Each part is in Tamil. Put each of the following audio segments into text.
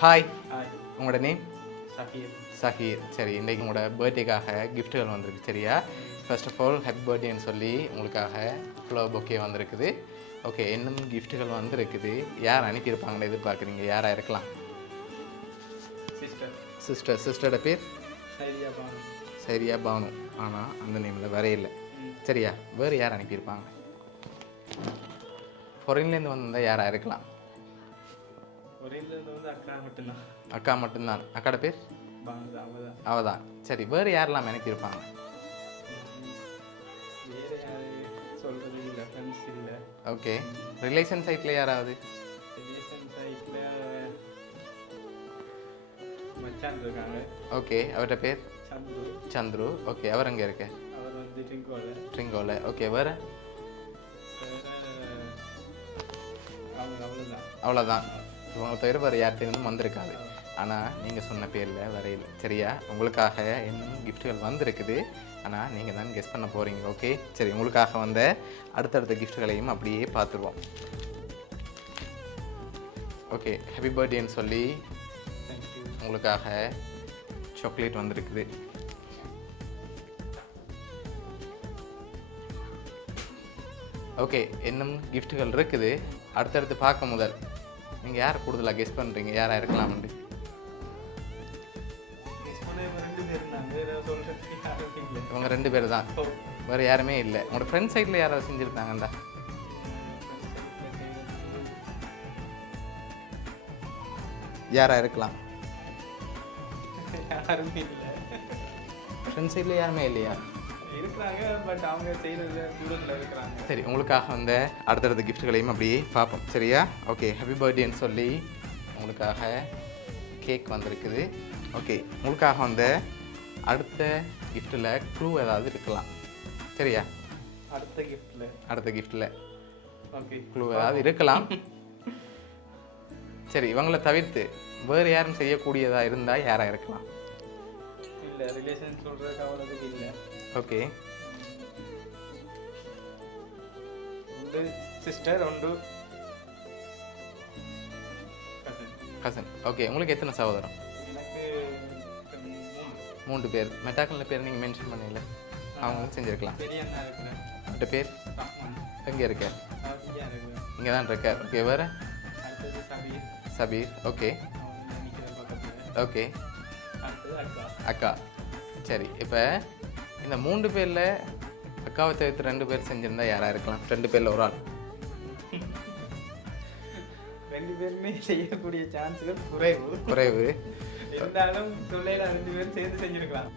Hi, hi. உங்களோட நேம்? ஷகீர். ஷகீர். சரி, இன்றைக்கி உங்களோட பர்த்டேக்காக கிஃப்ட்டுகள் வந்திருக்கு சரியா? ஃபர்ஸ்ட் ஆஃப் ஆல் ஹாப்பி பர்த்டேன்னு சொல்லி உங்களுக்காக ஃப்ளவர் பொக்கே வந்திருக்குது. ஓகே, இன்னும் கிஃப்ட்டுகள் வந்திருக்குது. யார் அனுப்பியிருப்பாங்கன்னு எதிர்பார்க்குறீங்க? யாராக இருக்கலாம்? சிஸ்டரோட பேர் சரியா பானு. ஆனால் அந்த நேமில் வரையில்லை சரியா? வேறு யார் அனுப்பியிருப்பாங்க? ஃபாரின்லேருந்து வந்திருந்தால் யாராக இருக்கலாம்? அக்கா மட்டும்தான். அக்காட பேர் அவதான். சரி, வேறு யாரெல்லாம் அனுப்பியிருப்பாங்க? ஓகே, ரிலேஷன் சைட்டில் யாராவது? ஓகே, அவர்கிட்ட பேர் சந்துரு. ஓகே, அவர் அங்கே இருக்க? ட்ரிங்கோல. ஓகே, வேறு? அவ்வளோதான். இவங்க பேர் வேறு யார்கிட்டேருந்தும் வந்திருக்காது. ஆனால் நீங்கள் சொன்ன பேரில் வரையில் சரியா? உங்களுக்காக இன்னும் கிஃப்ட்டுகள் வந்திருக்குது. ஆனால் நீங்கள் தான் கெஸ் பண்ண போகிறீங்க. ஓகே, சரி, உங்களுக்காக வந்த அடுத்தடுத்த கிஃப்ட்டுகளையும் அப்படியே பார்த்துருவோம். ஓகே, ஹாப்பி பர்த்டேன்னு சொல்லி உங்களுக்காக சாக்லேட் வந்திருக்குது. ஓகே, இன்னும் கிஃப்ட்டுகள் இருக்குது. அடுத்தடுத்து பார்க்க முதல் நீங்கள் யார் கூடுதலாக கெஸ் பண்ணுறீங்க? யாராக இருக்கலாம்னு? இவங்க 2 பேர் தான், வேறு யாருமே இல்லை. உங்களோட ஃப்ரெண்ட் சைடில் யாராவது செஞ்சுருந்தாங்கண்டா? யாராக இருக்கலாம்? யாருமே இல்லை. ஃப்ரெண்ட் சைடில் யாருமே இல்லையா? இருக்கிறாங்க, பட் அவங்க செய்கிறது தூரத்தில் இருக்கிறாங்க. சரி, உங்களுக்காக வந்த அடுத்தடுத்த கிஃப்ட்டுகளையும் அப்படியே பார்ப்போம் சரியா? ஓகே, ஹாப்பி பர்த்டேன்னு சொல்லி உங்களுக்காக கேக் வந்திருக்குது. ஓகே, உங்களுக்காக வந்த அடுத்த கிஃப்ட்டில் க்ளூ ஏதாவது இருக்கலாம் சரியா? அடுத்த கிஃப்ட்டில் ஓகே, க்ளூ ஏதாவது இருக்கலாம். சரி, இவங்களை தவிர்த்து வேறு யாரும் செய்யக்கூடியதாக இருந்தால் யாராக இருக்கலாம்? இல்லை, ரிலேஷன் சொல்கிறதுக்கு அவ்வளோதுக்கு இல்லை. ஓகே, ஒன்று சிஸ்டர், ஒன்று கசன். ஓகே, உங்களுக்கு எத்தனை சகோதரம்? எனக்கு 3 பேர். மெட்டாக்கல்ல பேர் நீங்கள் மென்ஷன் பண்ணல, அவங்களும் செஞ்சுருக்கலாம். பெரிய அண்ணா இருக்கிறேன். அவர்கிட்ட பேர் எங்கே இருக்கார்? இங்கே தான் இருக்கார். ஓகே, வேறு? அடுத்தது சபீர். ஓகே ஓகே, அக்கா. சரி, இப்போ இந்த 3 பேரில் அக்காவை தவிர்த்து 2 பேர் செஞ்சுருந்தா யாராக இருக்கலாம்? 2 பேரில் ஒரு ஆள். 2 பேருமே செய்யக்கூடிய சான்ஸ்கள் குறைவு. இருந்தாலும் சொல்லையில் 2 பேரும் சேர்ந்து செஞ்சுருக்கலாம்.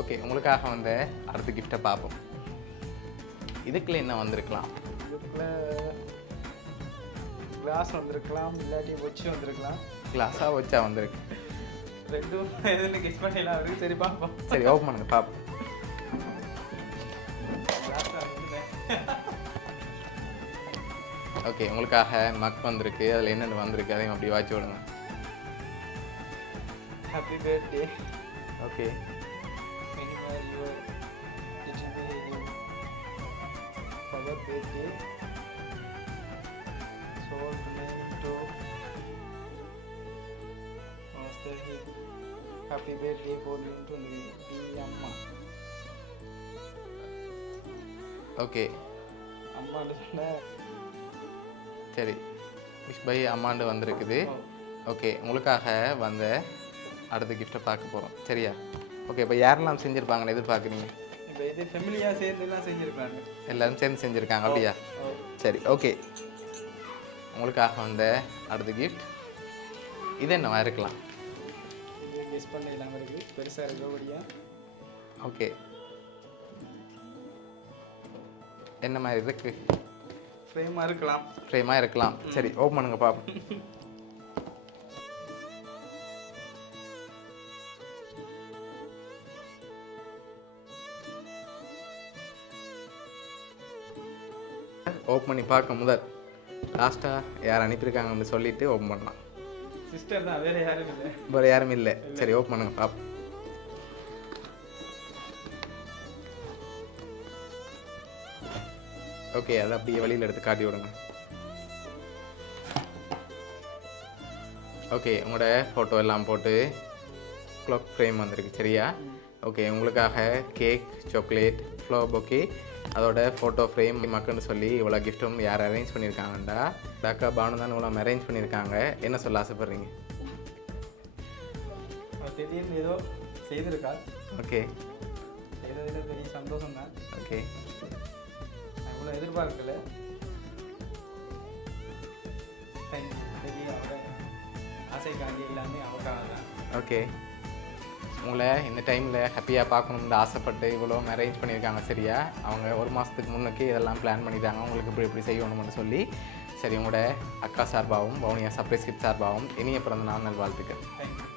ஓகே, உங்களுக்காக வந்த அடுத்த கிஃப்டை பார்ப்போம். இதுக்குள்ள என்ன வந்திருக்கலாம்? இதுக்குள்ள கிளாஸ் வந்திருக்கலாம், இல்லாட்டி வச்சு வந்திருக்கலாம். கிளாஸாக வச்சா வந்திருக்கு. 2 எதுன்னு கெஸ் பண்ணிடலாம் அவருக்கு. சரி, பார்ப்போம். சரி, ஓப்பன் பண்ணுங்க பார்ப்போம். ஓகே, உங்களுக்காக மக் வந்திருக்கு. அதில் என்னென்ன வந்திருக்கு அதையும் அப்படி வாட்சி விடுங்க. Happy birthday. Okay, power birthday happy birthday போட்டு அம்மா. ஓகே, அம்மான்னு சொன்ன. சரி, விஷ் பை அம்மாண்டு வந்திருக்குது. ஓகே, உங்களுக்காக வந்த அடுத்த கிஃப்டை பார்க்க போகிறோம் சரியா? ஓகே, இப்போ யாரெல்லாம் செஞ்சுருப்பாங்கன்னு எதிர்பார்க்குறீங்க? இப்போ இது ஃபேமிலியாக சேர்ந்துலாம் செஞ்சுருக்காங்க. எல்லோரும் சேர்ந்து செஞ்சுருக்காங்க அப்படியா? சரி, ஓகே, உங்களுக்காக வந்த அடுத்த கிஃப்ட் இது என்னவா இருக்கலாம்? இது கெஸ் பண்ண இல்லாமல் இருக்குது, பெருசாக இருக்கபடியா. ஓகே, என்ன மாதிரி இருக்கு? ஃப்ரேமாக இருக்கலாம். சரி, ஓப்பன் பண்ணுங்க பார்ப்போம். ஓப்பன் பண்ணி பார்க்க முதல் லாஸ்ட்டாக யார் அனுப்பியிருக்காங்கன்னு சொல்லிட்டு ஓப்பன் பண்ணலாம். சிஸ்டர் தான், வேறு யாரும் இல்லை. வேறு யாரும் இல்லை. சரி, ஓப்பன் பண்ணுங்க பார்ப்போம். ஓகே, அதை அப்படியே வெளியில் எடுத்து காட்டி விடுங்க. ஓகே உங்களோட ஃபோட்டோ எல்லாம் போட்டு க்ளாக் ஃப்ரேம் வந்திருக்கு சரியா? ஓகே உங்களுக்காக கேக், சாக்லேட், ஃப்ளவர் பொக்கே, அதோட ஃபோட்டோ ஃப்ரேம் மக்கள்னு சொல்லி இவ்வளோ கிஃப்ட்டும் யார் அரேஞ்ச் பண்ணியிருக்காங்கண்டா டாக்கா பானு தான் இவ்வளோ அரேஞ்ச் பண்ணியிருக்காங்க. என்ன சொல்ல ஆசைப்பட்றீங்க? திடீர்னு ஏதோ செய்திருக்கா. ஓகே செய்ததில் பெரிய சந்தோஷம் தான். ஓகே நான் இவ்வளோ எதிர்பார்க்கல. பெரிய அவரை ஆசைக்காண்டி எல்லாமே அவருக்காக தான். ஓகே உங்களை இந்த டைமில் ஹாப்பியாக பார்க்கணும்னு ஆசைப்பட்டு இவ்வளோ அரேஞ்ச் பண்ணியிருக்காங்க சரியா? அவங்க ஒரு மாதத்துக்கு முன்னுக்கு இதெல்லாம் பிளான் பண்ணிட்டாங்க உங்களுக்கு இப்படி இப்படி செய்யணும்னு சொல்லி. சரி உங்களோட அக்கா சார்பாகவும் வவுனியா சர்ப்ரைஸ் கிட் சார்பாகவும் இனிய பிறந்த நாள் நல்வாழ்த்துக்கள். தேங்க்யூ.